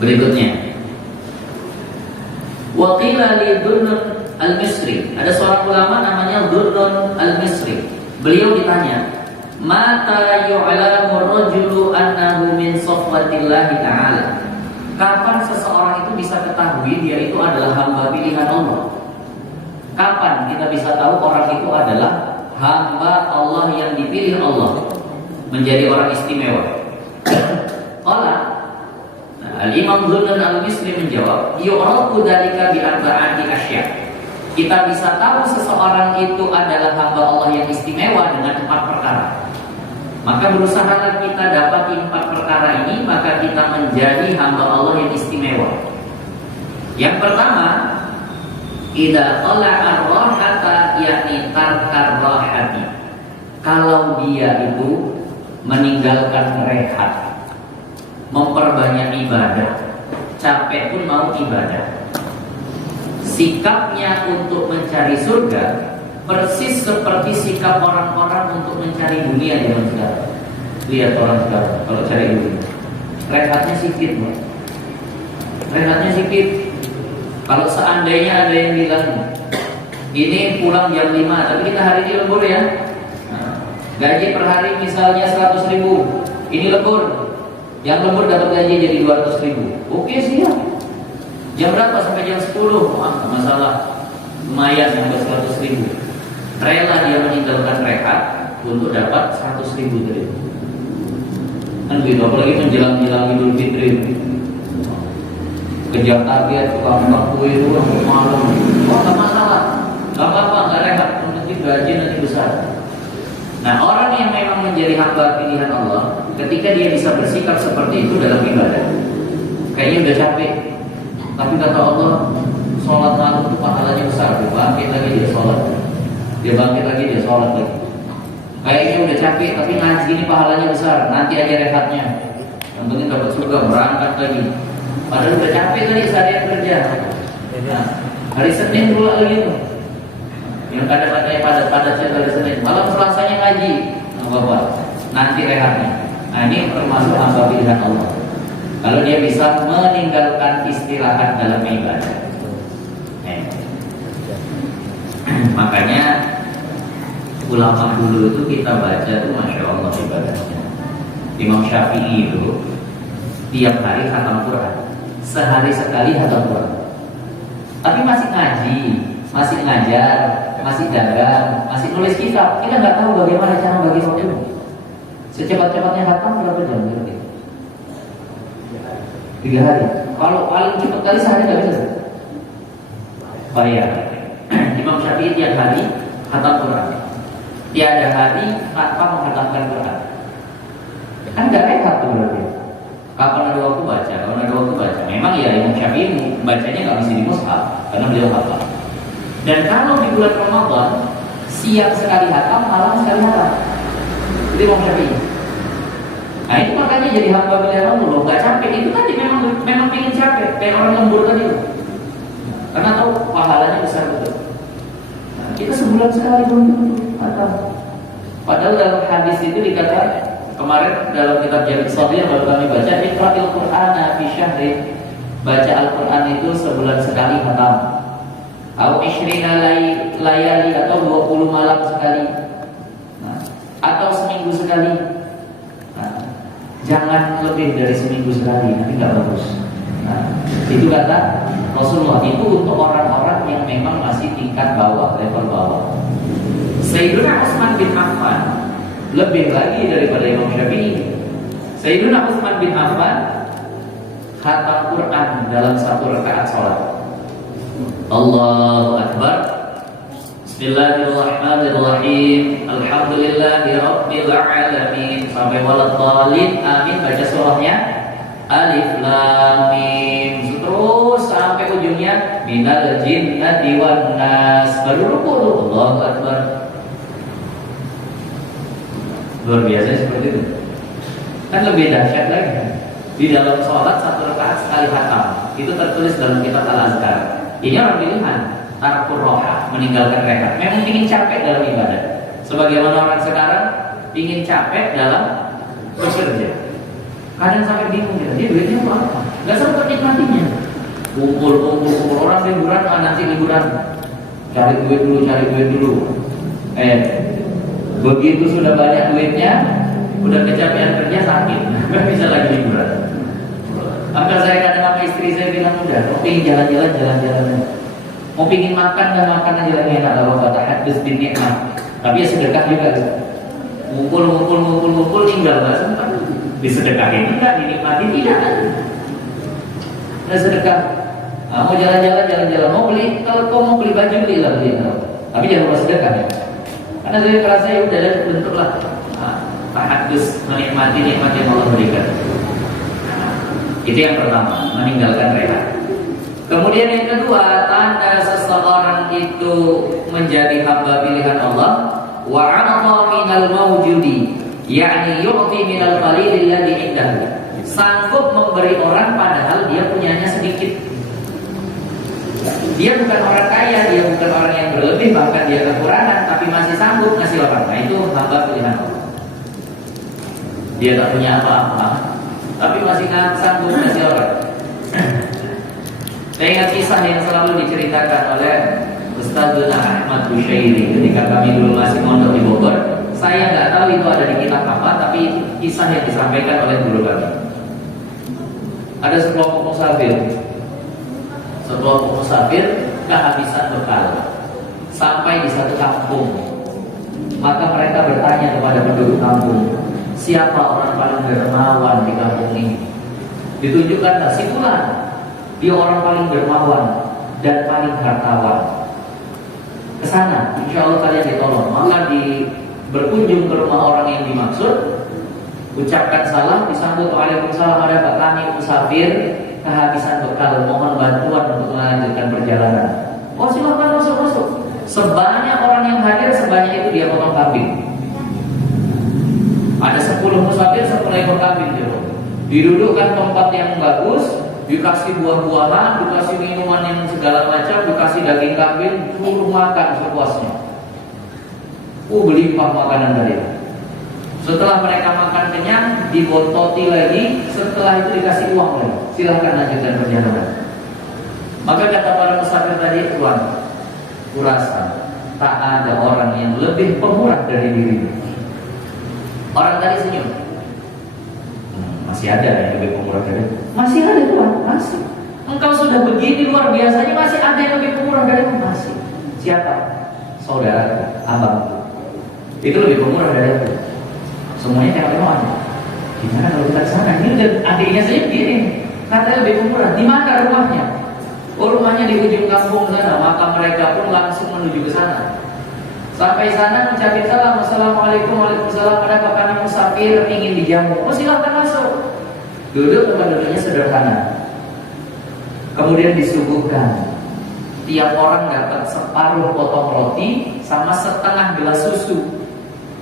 Berikutnya, Waqila li Dunnun al-Misri. Ada seorang ulama namanya Dunnun al-Misri. Beliau ditanya, mata yu'lamu rajulu annahu min safwatillahi ta'ala. Kapan seseorang itu bisa ketahui dia itu adalah hamba pilihan Allah? Kapan kita bisa tahu orang itu adalah hamba Allah yang dipilih Allah menjadi orang istimewa? Qala, Al-Imam Dunnun al-Misri menjawab, yu'rafu dzalika bi arba'ati asya'. Kita bisa tahu seseorang itu adalah hamba Allah yang istimewa dengan 4 perkara. Maka berusahalah kita dapati 4 perkara ini, maka kita menjadi hamba Allah yang istimewa. Yang pertama, idza tala'a ar-rahata yakni tarkar rahati. Kalau dia itu meninggalkan rehat, memperbanyak ibadah, capek pun mau ibadah. Sikapnya untuk mencari surga persis seperti sikap orang-orang untuk mencari dunia zaman sekarang. Lihat orang sekarang kalau cari dunia, rehatnya sedikit, rehatnya sedikit. Kalau seandainya ada yang bilang ini pulang jam 5, tapi kita hari ini lembur ya, gaji per hari misalnya 100.000, ini lembur. Yang lembur dapat gaji jadi 200.000. Oke siap. Jam berapa sampai jam 10? Masalah, lumayan sampai 100.000. Rela dia meninggalkan rehat untuk dapat 100.000 tadi. Kan begitu, apalagi menjelang Idul Fitri. Kejar target, tukang kue itu malam. Gak masalah, gak apa-apa, gak rehat. Nanti gaji nanti besar. Nah, orang yang memang menjadi hamba pilihan Allah, ketika dia bisa bersikap seperti itu dalam ibadah, kayaknya udah capek, tapi kata Allah, sholat malam itu pahalanya besar. Dia bangkit lagi dia sholat, dia bangkit lagi dia sholat lagi. Kayaknya udah capek, tapi ngaji ini pahalanya besar. Nanti aja rehatnya, yang penting dapat surga, berangkat lagi. Padahal udah capek tadi seharian kerja. Nah, hari Senin pula lagi tuh. Yang kadang-kadang padat-padatnya hari Senin, malam Selasanya ngaji, apa-apa, nanti rehatnya. Nah, ini termasuk hamba pilihan Allah. Kalau dia bisa meninggalkan istirahat dalam ibadah. Makanya ulama dulu itu kita baca tuh Masya Allah ibadahnya. Imam Syafi'i itu tiap hari khatam Quran, sehari sekali khatam Quran. Tapi masih ngaji, masih ngajar, masih dagang, masih nulis kitab. Kita nggak tahu bagaimana cara bagi waktu. Secepat-cepatnya khatam berapa jam kira-kira? 3 hari. Kalau paling cepat kali sehari nggak bisa. Bayar. Imam Syafi'i tiap hari khatam Quran. Tiada hari tanpa menghatamkan Quran. Kan nggak rehat tuh berarti. Kapan ada waktu baca, kapan ada waktu baca. Memang ya Imam Syafi'i bacanya nggak mesti di mushaf karena beliau hafal. Dan kalau di bulan Ramadan siang sekali hatam, malam sekali hatam. Itu Imam Syafi'i. Nah itu makanya jadi hamba pilihan Allah, nggak capek. Itu tadi memang pengen capek, kayak orang lembur tadi. Karena tahu pahalanya besar betul. Nah, kita sebulan sekali pun hatam. Padahal dalam hadis itu dikatakan kemarin dalam kitab Jami' Shaghir yang baru kami baca, Iqra'il Qur'ana fi syahrin. Baca Al-Quran itu sebulan sekali hatam. Atau 20 layali atau 20 malam sekali. Nah, atau seminggu sekali. Nah, jangan lebih dari seminggu sekali, nanti nggak bagus. Nah, itu kata Rasulullah. Itu untuk orang-orang yang memang masih tingkat bawah, level bawah. Sayyidina Utsman bin Affan lebih lagi daripada Imam Syafi'i. Sayyidina Utsman bin Affan khatam Quran dalam 1 rakaat salat. Allahu Akbar. Bismillahirrahmanirrahim. Alhamdulillahirabbil alamin sampai waladhdallin. Amin. Baca surahnya Alif Lam Mim terus sampai ujungnya minal jinnati wan nas. Baru rukuk. Allahu Akbar. Luar biasa seperti itu. Kan lebih dahsyat lagi. Di dalam sholat 1 rakaat sekali khatam. Itu tertulis dalam kitab Al-Azkar. Ini orang pilihan tarkur roha, meninggalkan rehat. Memang ingin capek dalam ibadah. Sebagaimana orang sekarang ingin capek dalam bekerja. Kadang sampai bingung dia duitnya apa? nggak sempat nikmatinya. Kumpul orang liburan, nanti liburan cari duit dulu. Begitu sudah banyak duitnya, udah kecapean kerja sakit, nggak bisa lagi liburan. Maka saya kadang sama istri saya bilang, udah, mau pingin jalan-jalan. Mau pingin makan, nggak makan aja lagi enak. Kalau kata hadis binikmat, tapi ya sedekah juga. Ngumpul tinggal nggak sempat. Disedekahin enggak, dinikmati tidak. Nggak sedekah. Mau jalan-jalan. Mau beli, kalau kau mau beli baju belilah. Tapi jangan lupa sedekah ya. Karena saya merasa ya udah bentuklah tahadus menikmati nikmat yang Allah berikan. Itu yang pertama, meninggalkan rehat. Kemudian yang kedua, tanda seseorang itu menjadi hamba pilihan Allah, wa 'ata minal mawjudi, yakni yu'ti minal qalil alladhi indahu. Sanggup memberi orang padahal dia punyanya sedikit. Dia bukan orang kaya, dia bukan orang yang berlebih, bahkan dia kekurangan, tapi masih sanggup ngasih orang. Nah, itu hamba pilihan Allah. Dia tak punya apa-apa, tapi masih sanggup ngasih orang. Saya ingat kisah yang selalu diceritakan oleh Ustaz Ahmad Bushairi ketika kami dulu masih mondok di Bogor. Saya nggak tahu itu ada di kitab apa, tapi kisah yang disampaikan oleh guru kami. Ada sekelompok musafir kehabisan bekal sampai di satu kampung. Maka mereka bertanya kepada penduduk kampung, siapa orang paling dermawan di kampung ini? Ditunjukkanlah si fulan. Dia orang paling dermawan dan paling hartawan. Kesana, insya Allah kalian ditolong. Maka berkunjung ke rumah orang yang dimaksud, ucapkan salam, disambut waalaikumsalam, ada Pak kami musafir kehabisan bekal, mohon bantuan untuk melanjutkan perjalanan. Oh silakan masuk. Sebanyak orang yang hadir, sebanyak itu dia potong kambing. Ada 10 musafir, 10 ekor kambing. Didudukkan tempat yang bagus, dikasih buah-buahan, dikasih minuman yang segala macam, dikasih daging kambing, suruh makan sepuasnya. Berlimpah makanan tadi. Setelah mereka makan kenyang, dibototi lagi. Setelah itu dikasih uang lagi. Silahkan lanjutkan perjalanan. Maka kata para musafir tadi, Tuhan, kurasa tak ada orang yang lebih pemurah dari dirimu. Orang tadi senyum. Masih ada yang lebih pemurah dari dirimu. Masih ada Tuhan, masih. Engkau sudah begini luar biasanya, masih ada yang lebih pemurah darimu. Masih. Siapa? Saudara, abang. Itu lebih pemurah dari aku. Semuanya tengok-tengok. Gimana kalau kita ke sana? Ini udah adiknya saya begini. Katanya lebih pemurah. Di mana rumahnya? Oh, rumahnya di ujung kampung sana. Maka mereka pun langsung menuju ke sana. Sampai sana ucapin salam, assalamualaikum, waalaikumsalam. Ada kami musafir ingin dijamu. Oh silakan masuk. Duduk, tempat duduknya sederhana. Kemudian disuguhkan. Tiap orang dapat separuh potong roti sama setengah gelas susu.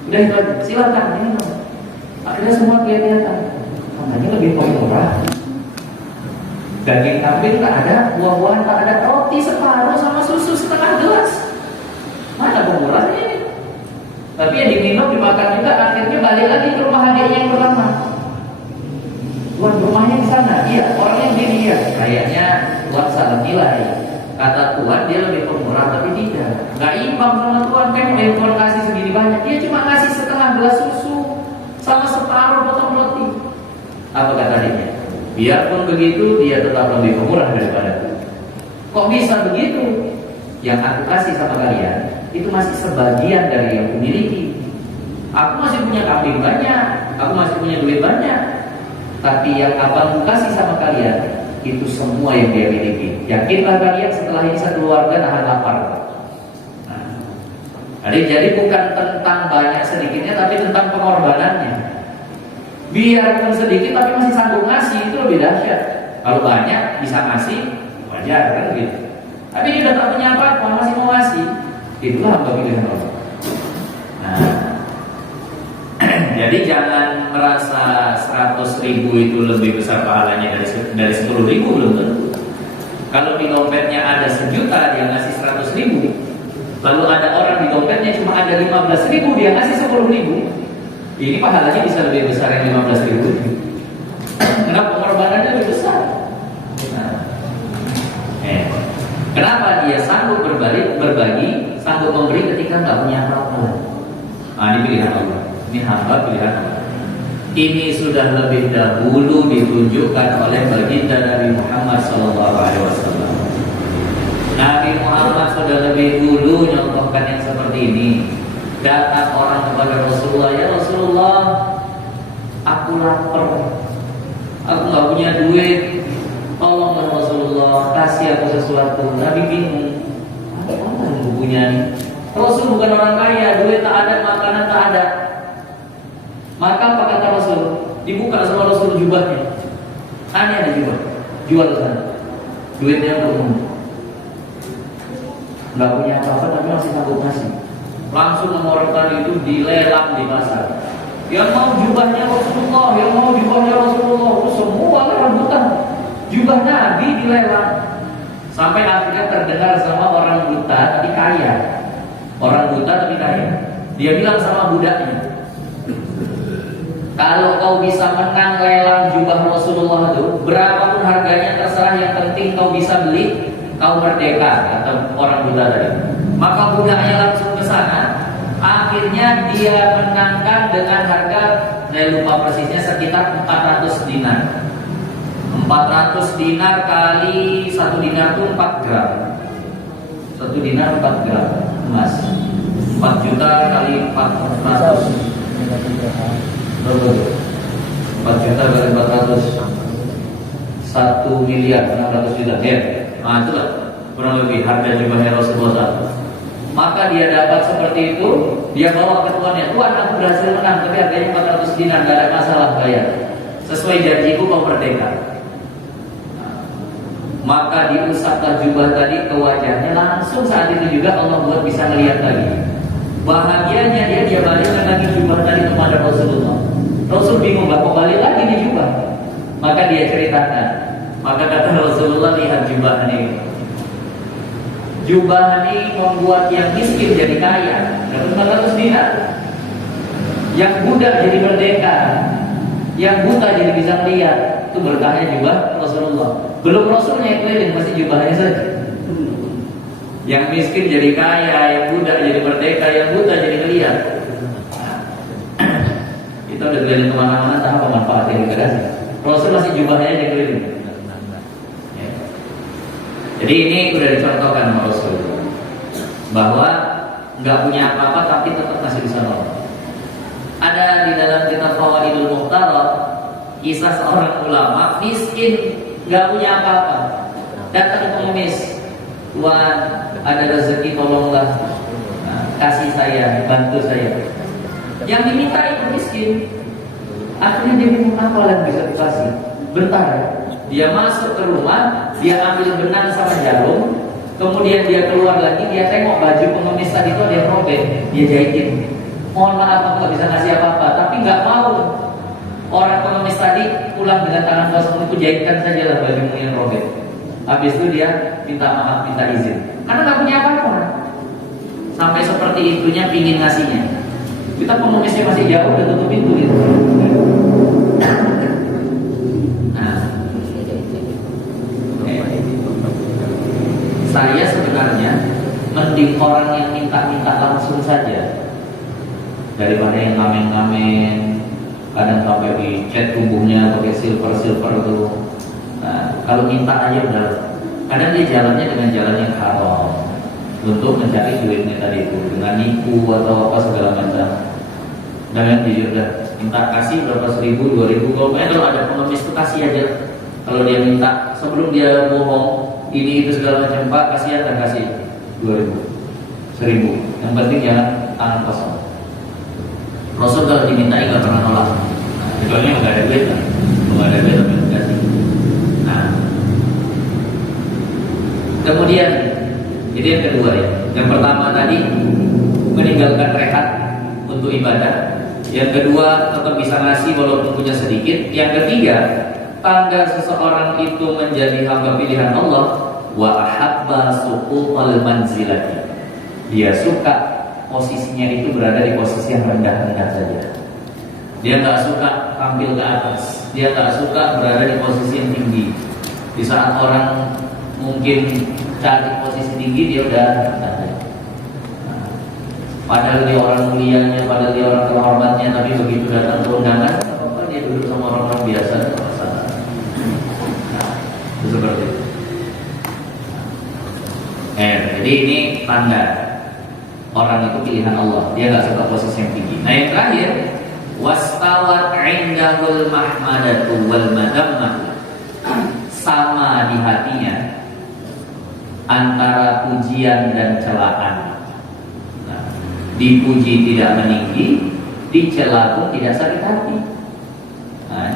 Udah itu aja, silakan minum. Akhirnya semua kelihatan. Makanya lebih pemurah. Daging kambing tak ada, buah-buahan tak ada, roti separuh sama susu setengah gelas. Mana pemurahnya ini? Tapi yang diminum, dimakan juga, akhirnya balik lagi ke rumah adiknya yang pertama. Tuan rumahnya di sana, iya. Orangnya gini ya. Kayaknya Tuan salah nilai. Kata Tuhan dia lebih pemurah, tapi tidak. Gak imbang sama Tuhan, kan yang Tuhan kasih segini banyak. Dia cuma ngasih setengah gelas susu sama separuh potong roti. Apa kata dia? Biarpun begitu, dia tetap lebih pemurah daripada Tuhan. Kok bisa begitu? Yang aku kasih sama kalian itu masih sebagian dari yang aku miliki. Aku masih punya kambing banyak, aku masih punya duit banyak. Tapi yang abang kasih sama kalian itu semua yang dia miliki. Yakinlah kalian setelah ini satu keluarga nahan lapar. Jadi bukan tentang banyak sedikitnya, tapi tentang pengorbanannya. Biarpun sedikit tapi masih sanggup ngasih, itu lebih dahsyat. Kalau banyak bisa ngasih, wajar kan gitu. Tapi dia udah tak punya apa-apa, masih mau ngasih. Itulah hamba pilihan Allah. Jadi jangan merasa 100.000 itu lebih besar pahalanya dari 10.000, belum tentu. Kalau di dompetnya ada 1 juta, dia ngasih 100.000. Lalu ada orang di dompetnya cuma ada 15.000, dia ngasih 10.000. Ini pahalanya bisa lebih besar yang 15.000. Kenapa pengorbanannya lebih besar? Kenapa dia sanggup berbagi, sanggup memberi ketika nggak punya apa-apa? Nah, ini pilihan Allah. Ini hamba pilihan Allah. Ini sudah lebih dahulu ditunjukkan oleh baginda Nabi Muhammad SAW. Nabi Muhammad sudah lebih dulu nyontohkan yang seperti ini. Datang orang kepada Rasulullah, ya Rasulullah, aku lapar, aku nggak punya duit, tolong Rasulullah, kasih aku sesuatu. Nabi bingung, apa yang aku punya? Rasul bukan orang kaya, duit tak ada, makanan tak ada. Maka apa kata Rasul? Dibuka sama Rasul jubahnya. Tanya ada jubah, jual sana. Duitnya untuk nggak punya apa-apa tapi masih sanggup kasih. Langsung sama orang tadi itu dilelang di pasar. Yang mau jubahnya Rasulullah, yang mau jubahnya Rasulullah, itu semua rebutan. Jubah Nabi dilelang. Sampai akhirnya terdengar sama orang buta tapi kaya. Orang buta tapi kaya. Dia bilang sama budaknya, kalau kau bisa menang lelang jubah Rasulullah itu, berapapun harganya terserah, yang penting kau bisa beli, kau merdeka. Atau orang buta tadi. Maka budaknya langsung ke sana. Akhirnya dia menangkan dengan harga, saya lupa persisnya, sekitar 400 dinar. 400 dinar kali 1 dinar itu 4 gram. 1 dinar 4 gram emas. 4 juta kali 400. 4 juta kali 400, 1 miliar 600 juta ya. Nah itulah kurang lebih harga jubahnya Rasulullah. Maka dia dapat seperti itu, dia bawa ke tuannya, tuan aku berhasil menang, tapi harganya 400 dinar, gak ada masalah bayar. Sesuai janjiku kau merdeka. Maka diusapkan jubah tadi ke wajahnya, langsung saat itu juga Allah buat bisa melihat lagi. Bahagianya dia balikkan lagi jubah tadi kepada Rasulullah. Rasul bingung, lah kok balik lagi di jubah. Maka dia ceritakan. Maka kata Rasulullah, lihat jubah ini. Jubah ini membuat yang miskin jadi kaya, dapat 400 dinar. Yang budak jadi merdeka, yang buta jadi bisa melihat. Itu berkahnya jubah Rasulullah. Belum Rasulnya yang keliling, masih jubahnya saja. Yang miskin jadi kaya, yang budak jadi merdeka, yang buta jadi melihat. Itu udah keliling kemana-mana, tak apa manfaatnya juga. Rasul masih jubahnya aja keliling. Jadi ini udah dicontohkan sama Rasul, bahwa nggak punya apa-apa tapi tetap masih bisa nolong. Ada di dalam kitab Fawaidul Mukhtarar kisah seorang ulama miskin, nggak punya apa-apa, datang ke pengemis, Tuhan ada rezeki tolonglah, kasih saya, bantu saya. Yang diminta itu miskin. Akhirnya dia bingung, apa yang bisa dikasih? Bentar, dia masuk ke rumah, dia ambil benang sama jarum, kemudian dia keluar lagi, dia tengok baju pengemis tadi itu ada yang robek, dia jahitin. Mohon maaf aku nggak bisa ngasih apa-apa, tapi nggak mau orang pengemis tadi pulang dengan tangan kosong, itu jahitkan saja lah bajumu yang robek. Habis itu dia minta maaf, minta izin, karena nggak punya apa-apa. Sampai seperti itunya pingin ngasihnya. Kita pengemisnya masih jauh, udah tutup pintu gitu. Saya sebenarnya mending orang yang minta-minta langsung saja daripada yang ngamen-ngamen, kadang sampai dicat tubuhnya pakai silver itu. Nah, kalau minta aja udah, kadang dia jalannya dengan jalan yang haram untuk mencari duitnya tadi itu, dengan nipu atau apa segala macam. Dan jujur dah, minta kasih berapa 1.000, 2.000, kalau ada pengemis itu kasih aja. Kalau dia minta sebelum dia bohong ini itu segala macam, Pak kasihan, dan kasih 2.000, 1.000. Yang penting jangan tangan kosong. Rasul kalau dimintai nggak pernah nolak. Kecuali nggak ada duit kan, nggak ada duit tapi kasih. Nah, kemudian itu yang kedua ya. Yang pertama tadi meninggalkan rehat untuk ibadah. Yang kedua tetap bisa ngasih walaupun punya sedikit. Yang ketiga, tanda seseorang itu menjadi hamba pilihan Allah, wa ahabba suqutal manzilati. Dia suka posisinya itu berada di posisi yang rendah-rendah saja. Dia nggak suka tampil ke atas. Dia nggak suka berada di posisi yang tinggi. Di saat orang mungkin cari posisi posisi tinggi dia udah padahal dia orang mulianya, padahal dia orang terhormatnya, tapi begitu datang ke undangan, apa dia duduk sama orang-orang biasa. Itu seperti itu. Jadi ini tanda orang itu pilihan Allah, dia nggak suka posisi yang tinggi. Nah yang terakhir, wastawat indahul mahmadatu wal madammah, sama di hatinya antara pujian dan celaan. Dipuji tidak meninggi, dicela pun tidak sakit hati. Nah,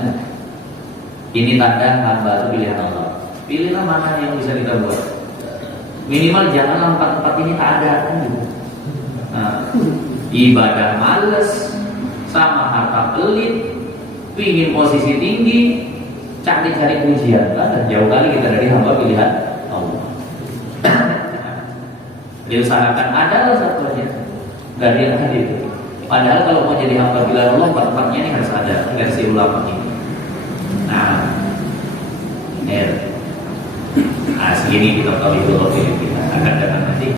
ini tanda hamba itu pilihan Allah. Pilihlah mana yang bisa kita buat. Minimal jangan tempat-tempat ini tak ada kan gitu. Nah, ibadah males, sama harta pelit, pingin posisi tinggi, cari-cari pujian. Kan jauh kali kita dari hamba pilihan Allah. Diusahakan adalah satu aja. Gak ada yang hadir. Padahal kalau mau jadi hamba pilihan Allah, empat-empatnya ini harus ada. Versi ulama ini. Nah, segini kita tahu itu kita akan datang nanti.